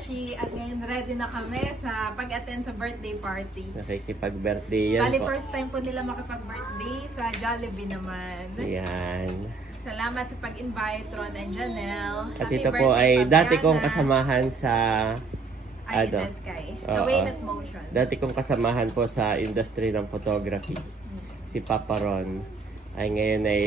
mga kabeshi at ngayon ready na kami sa pag-attend sa birthday party. Nakikipag-birthday yan Bali po. first time po nila makipag-birthday sa Jollibee naman. Yan. Salamat sa pag-invite Ron and Janelle. At Happy ito po birthday, ay dati Fabiana. kong kasamahan sa Ay, in ano, the sky. Sa oo. Waynet Motion. dati kong kasamahan po sa industry ng photography. Si Papa Ron ay ngayon ay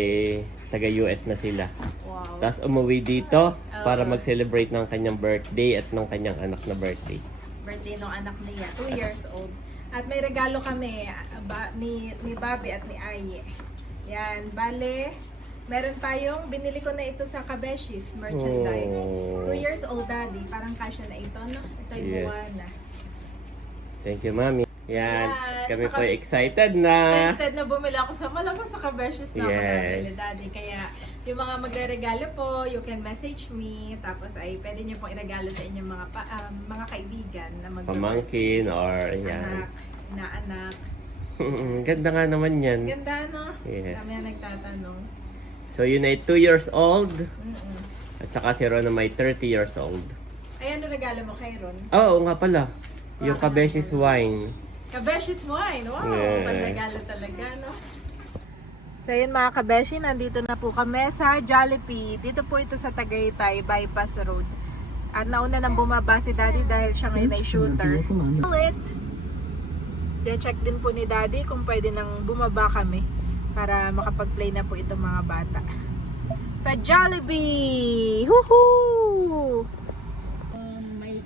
taga US na sila. Wow. Tapos umuwi dito para mag-celebrate ng kanyang birthday at ng kanyang anak na birthday. Birthday ng anak niya, 2 years old. At may regalo kami ba, ni, ni Bobby at ni Aye. Yan, bale, meron tayong, binili ko na ito sa Kabeshis merchandise. Oh. 2 years old daddy, parang kasya na ito, no? Ito yung Yes. buwan na. Thank you, Mami. Yan. Yan. Kami Saka- po excited So na. instead na bumili ako sa malamang sa Kabeshis na ako Yes. nabili daddy. Kaya yung mga magre-regalo po, you can message me. Tapos ay pwede niyo pong iregalo sa inyong mga pa, um, mga kaibigan na mag Pamangkin or anak, yan. na anak. Ganda nga naman yan. Ganda, no? Yes. Dami na nagtatanong. So yun ay 2 years old. Mm-mm. At saka si Ron ay 30 years old. Ay, ano regalo mo kay Ron? Oo nga pala. Yung Kabeshis wine. Kabeshis wine. Wow, Yes. panregalo talaga, no? So yun mga kabeshi, nandito na po kami sa Jollibee. Dito po ito sa Tagaytay, Bypass Road. At nauna nang bumaba si Daddy dahil siya ngayon ay shooter. Ulit. check din po ni Daddy kung pwede nang bumaba kami para makapag-play na po itong mga bata. Sa Jollibee! Woohoo!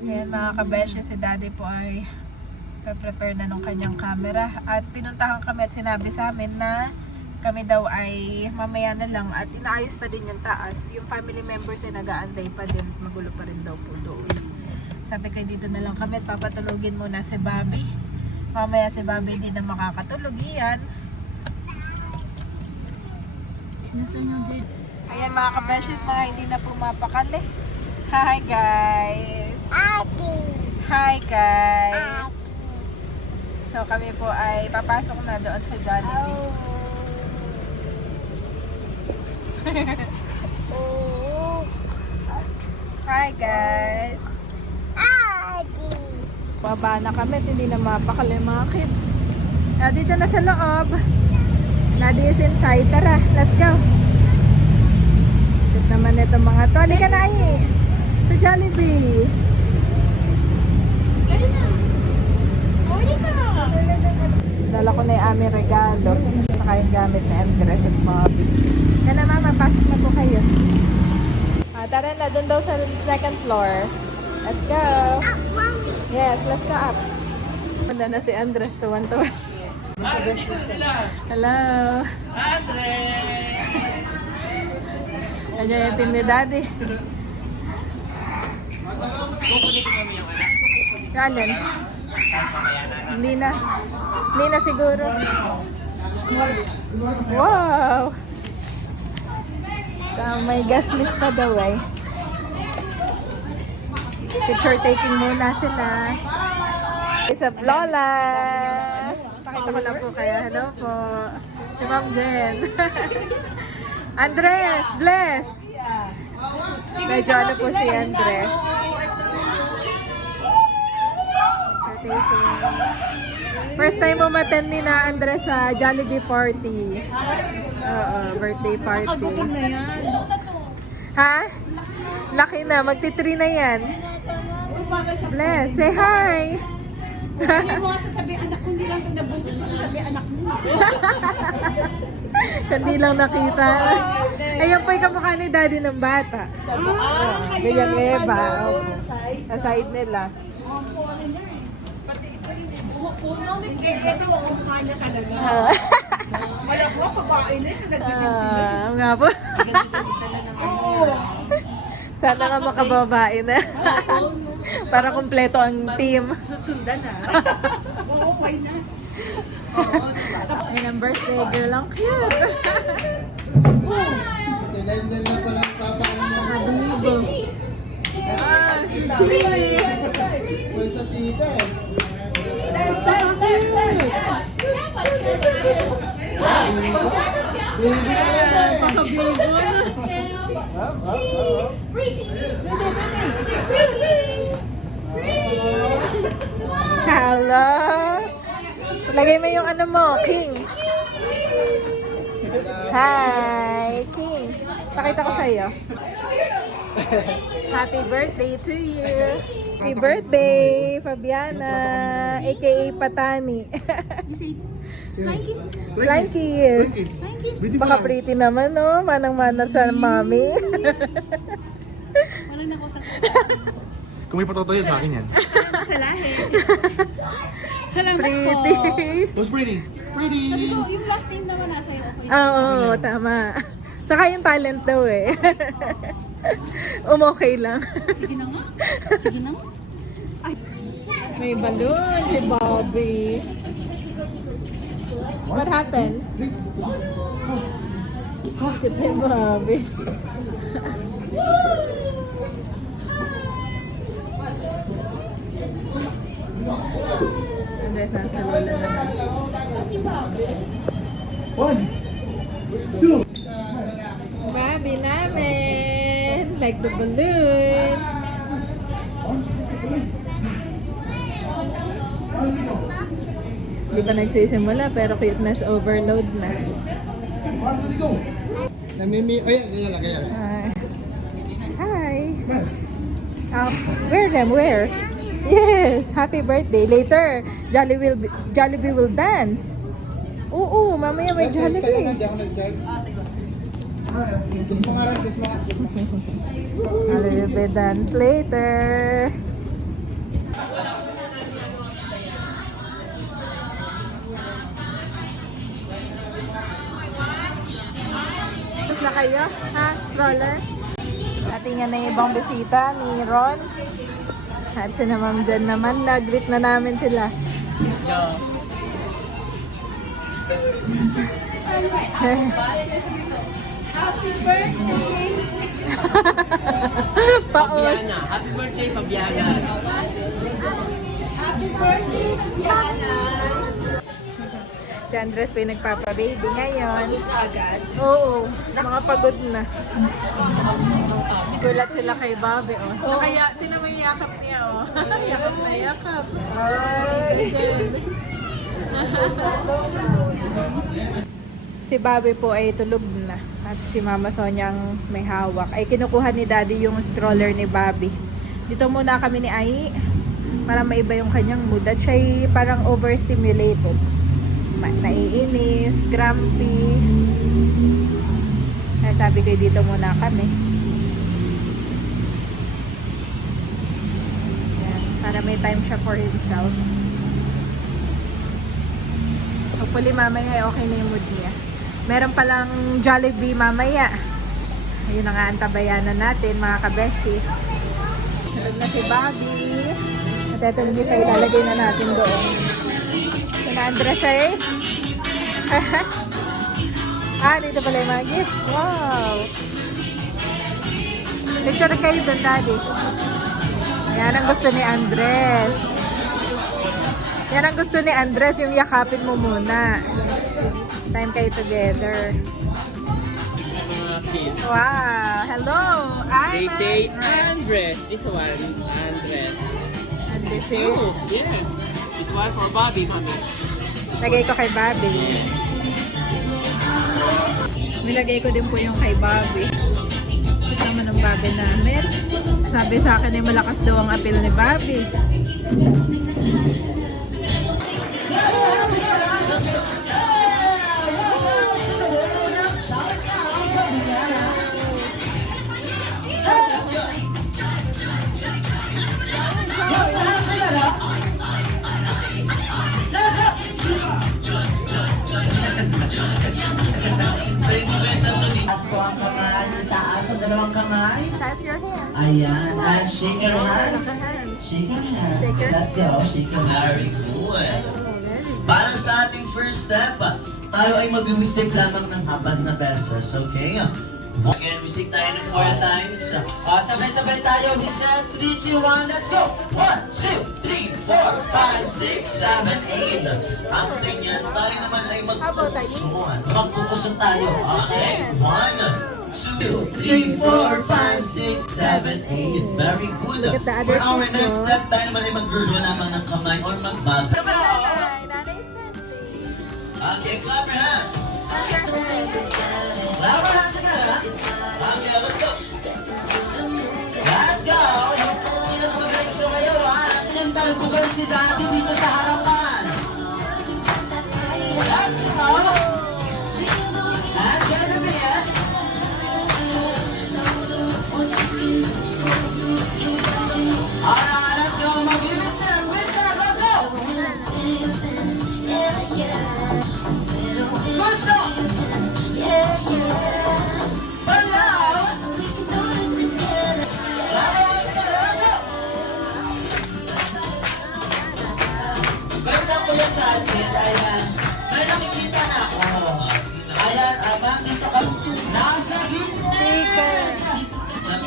Ayan mga kabeshi, si Daddy po ay prepare na nung kanyang camera. At pinuntahan kami at sinabi sa amin na kami daw ay mamaya na lang at inaayos pa din yung taas. Yung family members ay nag-aantay pa din. Magulo pa rin daw po doon. Sabi ko dito na lang kami at papatulogin muna si Bobby. Mamaya si Bobby hindi na makakatulog. Iyan. Ayan mga kabeshit, mga hindi na pumapakali. Hi guys! Hi guys! So kami po ay papasok na doon sa Jollibee. Hi guys! Baba na kami hindi na mapakali yung mga kids. Ah, dito na sa loob. Nadi is inside. Tara, let's go. Cute naman ito mga to. Halika na ay. Sa Jollibee. Dala ko na yung aming regalo. Saka yung gamit na Andres at Bobby. Yan na mama, pasok na po kayo. Ah, tara na, doon daw sa second floor. Let's go. Yes, let's go up. Punta na si Andres, tuwan-tuwan. Hello. Ayan yung team ni Daddy. Alin? Hindi na. Hindi na siguro. Wow! So, may guest list pa daw eh. Picture taking muna sila. Isa Lola! Pakita ko lang po kayo. Hello po. Si Ma'am Jen. Andres! Bless! Medyo ano po si Andres. Picture taking. First time umattend ni na Andres sa Jollibee party. Oo, birthday party. Ha? Laki na, magti-3 na yan. Bless, say hi! Hindi mo nga sasabi, anak ko, hindi lang ito nabuntis mo, sabi anak mo. Hindi lang nakita. Ayun po yung kamukha ni daddy ng bata. Ah, ganyan Eva. Opo. Sa side nila. Hindi, ito ang mukha niya talaga. Ah, Malak mo, babae na yun, nagbitin sila. ah, nga po. Sana nga makababae na. Para kumpleto ang team. Susundan na. Oo, why not? Ayun ang birthday girl. Ang cute. Mga bibo. Ah, chili. Cheese! Pretty! Hello. Lagay mo yung ano mo, King. Hi, King. Pakita ko sa'yo. Happy birthday to you. Happy birthday, Fabiana, aka Patani. Flying kiss! Flying kiss. Flying kiss! Baka pretty naman, no? Manang-mana sa mami. Ano na ko sa Kung may patoto yun sa akin yan. sa lahi. Salamat pretty. po. Who's pretty? Pretty! Sabi ko, yung last name naman nasa iyo. Okay. Ah, Oo, tama. Saka yung talent daw eh. Umokay lang. Sige na nga. Sige na nga. May balloon si Bobby. What happened? Ni Bobby? Andres, nasa lola naman. One! Two! Bobby namin! Like the balloons! Di pa nagsisimula pero cuteness overload na. Namimi... Ayan, ganyan lang, ganyan lang. Hi. Hi. Oh, wear them, where? Yes, happy birthday. Later, Jollibee will, Jollibee will dance. Oo, mamaya may Jollibee. Smile. Kiss mo nga rin, na kayo? Ha? Stroller? Atingan na yung ibang bisita ni Ron. At si na Ma'am naman, nag-greet na namin sila. Paos. Fabiana. Happy birthday, Fabiana. Si Andres pa yung nagpapa-baby ngayon. Agad? Oo, mga pagod na. Gulat sila kay Bobby, oh. Kaya, tinan mo yung yakap niya, oh. yakap na yakap. Ay! si Bobby po ay tulog na. At si Mama Sonia ang may hawak. Ay kinukuha ni Daddy yung stroller ni Bobby. Dito muna kami ni Ai para maiba yung kanyang mood. At siya ay parang overstimulated. Naiinis, grumpy. Kaya sabi ko dito muna kami. Yan, para may time siya for himself. Hopefully mamaya ay okay na yung mood niya. Meron palang Jollibee mamaya. Ayun nga ang tabayanan natin mga kabeshi. Tulog na si Bobby. At ito yung ilalagay na natin doon. Sina Andres ay. ah, dito pala yung mga gift. Wow! Picture kayo doon, Daddy. Yan ang gusto ni Andres. Yan ang gusto ni Andres, yung yakapin mo muna. Time kayo together. Wow! Hello! They I'm say Andres. This one, Andres. Andres. Oh, yes. One for Bobby, mommy. Lagay ko kay Bobby. Nilagay ko din po yung kay Bobby. Kasama ng Bobby namin. Sabi sa akin ay malakas daw ang appeal ni Bobby. Shake your hands. Let's go, shake your Very hands. good. Para sa ating first step, tayo ay mag-receive lamang ng apat na beses, okay? Again, sing tayo ng four times. Uh, sabay-sabay tayo. We said 3, 2, 1, let's go! 1, 2, 3, 4, 5, 6, 7, 8. After nyan, tayo naman ay magkukusuan. Magkukusun tayo. Okay? 1, 2, 3, 4, 5, 6, 7, 8. Very good. For our next step, tayo naman ay mag-draw lamang ng kamay or magbab. Hi, Nanay Sensei. Okay, clap your hands. Clap your hands again, ha? Okay, let's go. Let's go! Yung pinakamagaling sa kayo, ha? Pinantal ko kayo si Daddy dito sa harapan. Let's go!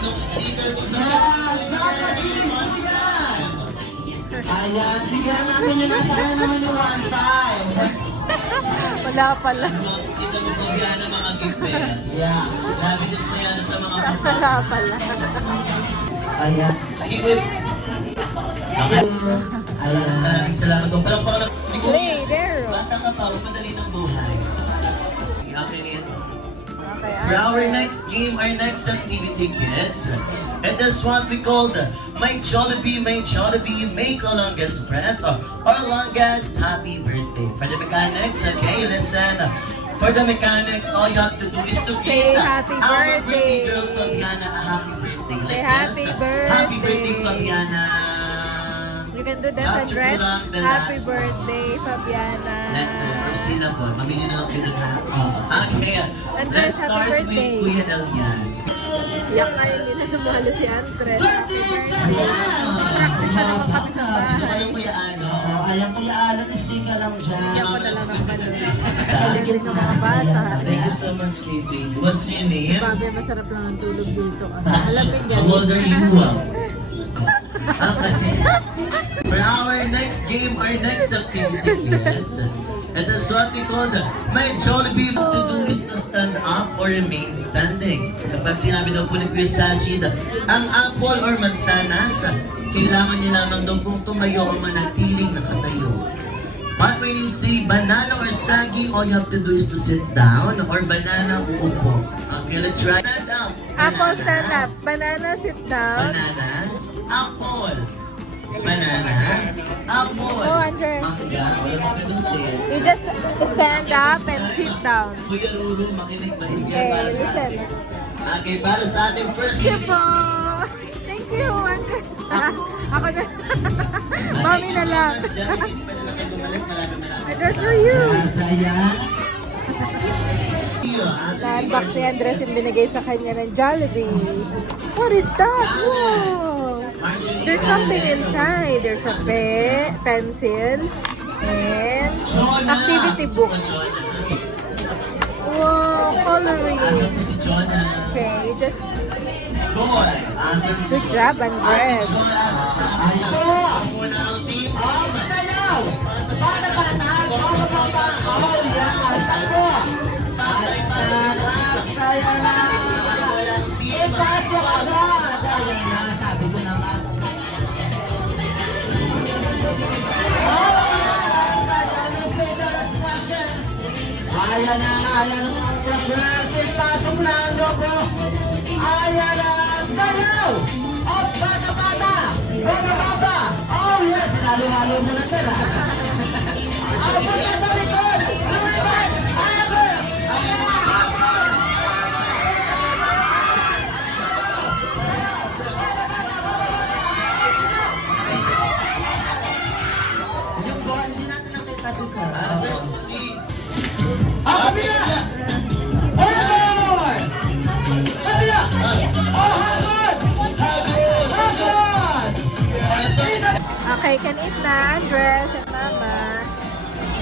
Yes, nasa gilid ko yan. Ayan, sige namin yung nasa naman yung one side. Wala pala. Sita mo po yan ang mga gift eh. Yes. Sabi yan sa mga Wala pala. Ayan. Sige, Kuya. Ayan. Ayan. Salamat po. For our next game, our next activity, kids, and that's what we call the My Jollibee, My Jollibee, Make a Longest Breath or Longest Happy Birthday. For the mechanics, okay, listen. For the mechanics, all you have to do is to greet happy our birthday. birthday girl Fabiana a happy birthday. Like happy this. Happy birthday, birthday. Fabiana. You can do that After address. Happy birthday, Fabiana. letter or syllable. Mamili na lang kayo ng ha. Okay, Andres, let's happy start with birthday. Kuya Elian. Iyak nga yun dito sumalo si Andres. Practice na naman kami sa bahay. Ano Kuya Ano? Alam ko yung alam, sticker lang dyan. Siya ko na lang ang Kaligid ng mga bata. Thank you so much, Kitty. What's your name? Grabe, masarap lang ang tulog dito. Alam mo How old are yan. you? Okay. For our next game, our next activity, kids, and that's what we call the My Jollibee. What to do is to stand up or remain standing. Kapag sinabi daw po ni Kuya Sajid, ang apple or mansanas, kailangan nyo lamang daw pong tumayo o manatiling nakatayo. But when you say banana or saging, all you have to do is to sit down or banana uupo. Okay, let's try. Stand up. Apple Banana. stand up. Banana sit down. Banana, apple. Banana, apple. Oh, Andres. Mangga, wala mga ganun kids. You just stand up and sit down. Kuya Ruru, makinig mahiga Okay, para sa listen. atin. Okay, para sa ating first Thank you po. Thank you, Andres. Ako na. Mami na lang. Andres for you. Saya. Na-unbox ni Andres yung binigay sa kanya ng Jollibee. What is that? Wow! There's something inside. There's a pe pencil and activity book. Wow, coloring. Okay, just good job, Andres. Ayan ang progressive pasok na logo! Ayan na, sayaw! Oh, bata-bata! Bata-bata! Oh, yes! Halo-halo mo na sila! Abot Okay, can eat na, Andres and Mama.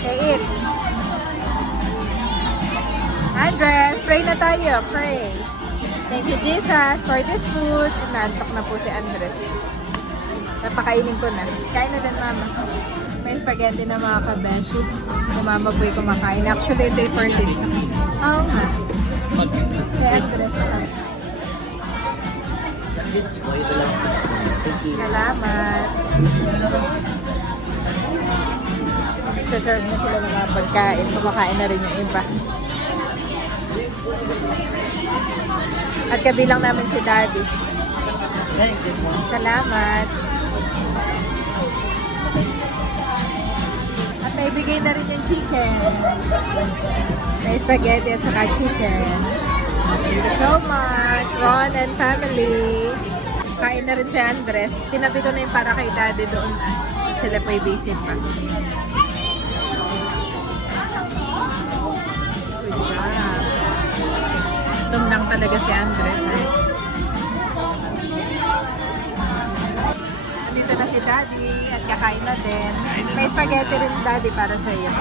Okay, eat. Andres, pray na tayo. Pray. Thank you, Jesus, for this food. Inaantok na po si Andres. Napakainin ko na. Kain na din, mama. May spaghetti na mga kabeshi. Si mama po yung kumakain. Actually, ito yung for din. Oo nga. Kay Andres. Bits po, ito lang. Salamat. Sa-serve na sila ng mga pagkain. Kumakain na rin yung iba. At kabilang namin si Daddy. Salamat. At naibigay na rin yung chicken. May spaghetti at saka chicken. Thank you so much, Ron and family. Kain na rin si Andres. Tinabi ko na yung para kay Daddy doon. Sila po busy pa. Tumnang talaga si Andres. Eh. Na si Daddy at kakain na din. May spaghetti rin Daddy para sa iyo.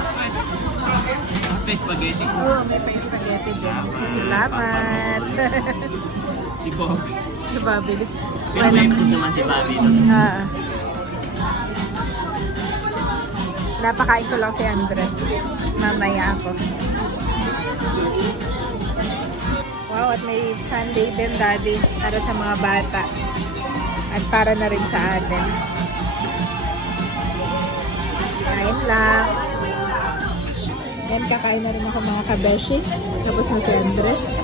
May spaghetti. Oo, may pa spaghetti din. Salamat. Si Bob. si Bobby. Pero may food naman si Bobby. Ah. Napakain ko lang si Andres. Mamaya ako. Wow, at may Sunday din, Daddy, para sa mga bata. At para na rin sa atin. Kain lang. Yan, kakain na rin ako mga kabeshi. Tapos na si.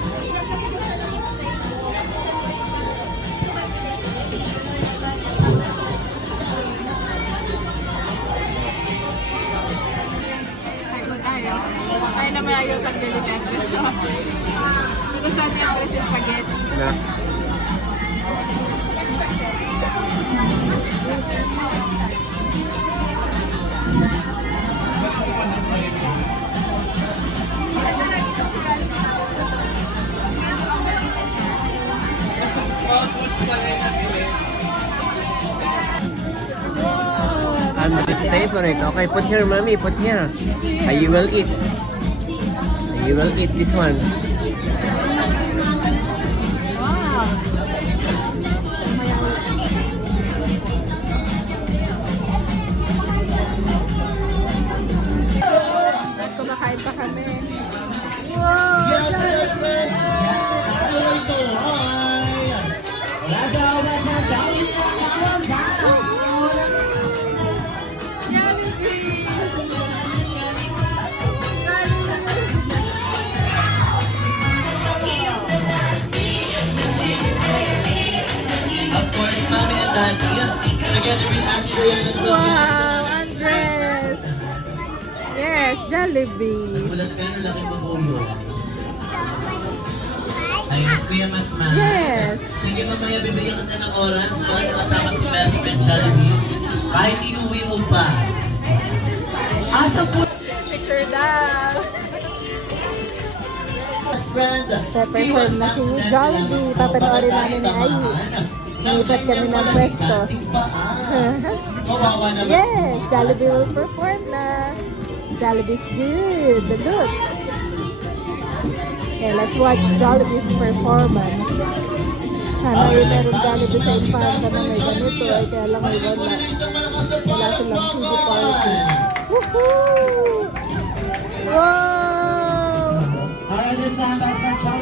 Okay, put here, mommy. Put here. Uh, you will eat. You will eat this one. Kuya Matma. Yes. Sige, mamaya bibigyan kita ng oras para kasama si best friend. Kahit iuwi mo pa. Asa po Picture daw. best friend? Pe-perform na si Jollibee. Papanoorin namin ni Ayu. Nilipat kami ng pwesto. Yes, Jollibee will perform na. Jollibee's good. The look. Okay, let's watch Jollibee's performance. Sana yung meron Jollibee sa Infanta na may ganito. Ay, kaya lang may wala. Wala silang TV party. Woohoo! Wow! Alright, this time,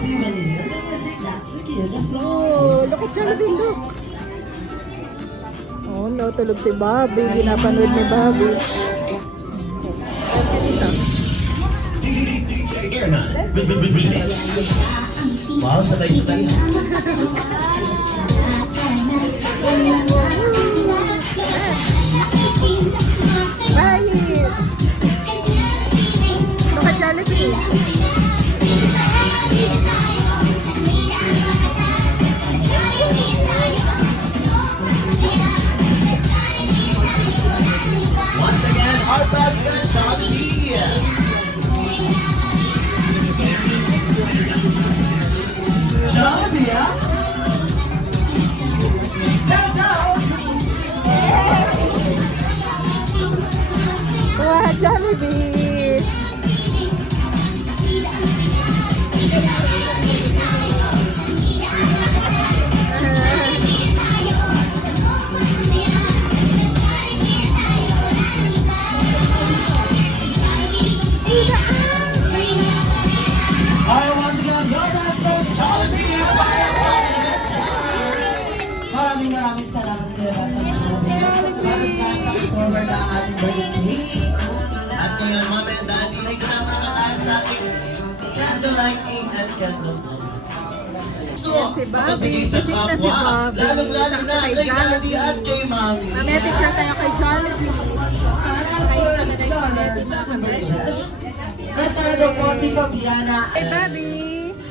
music. That's secure the floor. Oh, look at Jollibee, look. Oh no, tulog si Bobby. Ginapanood ni Bobby. Okay, dito. Wow, sabay-sabay. Once again, our best friend Jollibee. Wow, candle lighting at candle So, si Bobby. sa Visita si kapwa, Bobby. lalong-lalo na Kay daddy at kay mami. Mamaya picture tayo kay Jollibee. Kayo na. Kasama daw po si Fabiana. Hey, Bobby!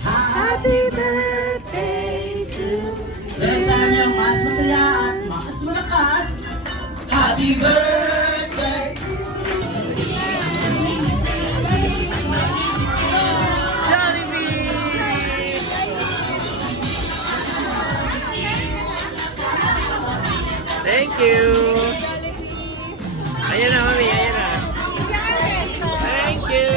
Happy birthday to Besan niyo mas masaya at mas malakas. Happy birthday! You! Ayan na, mami. Ayan na. Thank you!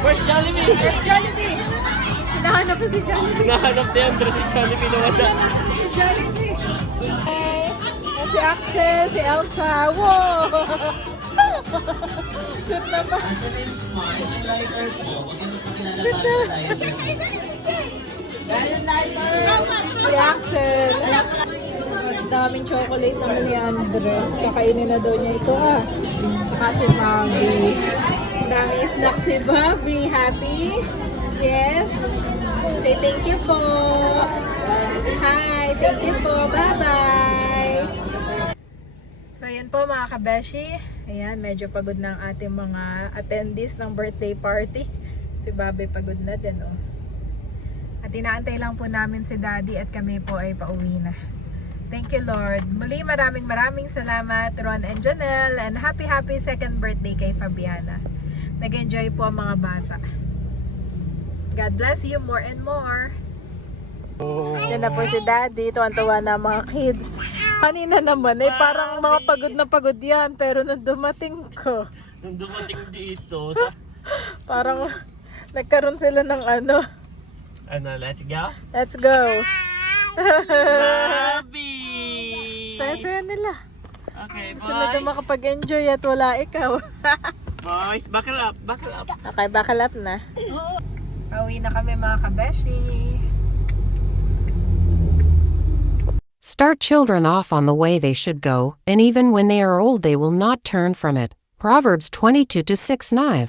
Where's Jollibee? Jollibee! Hinahanap ko si Jollibee. Nahanap ni Andres si Jollibee na wala. Si Jollibee. Si Axel, si Elsa. Wow! Shoot naman. As a name smile, ang lighter po, huwag niyo pakilala pa sa Si Axel. Ang daming chocolate naman ni Andres. Kakainin na daw niya ito ah. Saka si Bobby. Ang daming snack si Bobby. Happy? Yes? Say thank you po. Hi, thank you po. Bye-bye. So, yun po mga kabeshi. Ayan, medyo pagod na ang ating mga attendees ng birthday party. Si Bobby pagod na din, oh. At inaantay lang po namin si Daddy at kami po ay pauwi na. Thank you Lord. Muli maraming maraming salamat Ron and Janelle and happy happy second birthday kay Fabiana. Nag-enjoy po ang mga bata. God bless you more and more. Yan na po si Daddy. Tuwan-tuwa na mga kids. Kanina naman eh parang mga pagod na pagod yan pero nung dumating ko Nung dumating dito, sa... parang nagkaroon sila ng ano. Ano, let's go? Let's go. Bobby! Saya-saya nila. Okay, Sila na boys. makapag-enjoy at wala ikaw. Boys, buckle up, buckle up. okay, bakalap na. Pauwi na kami mga kabeshi. Start children off on the way they should go, and even when they are old, they will not turn from it. Proverbs 22 6 9.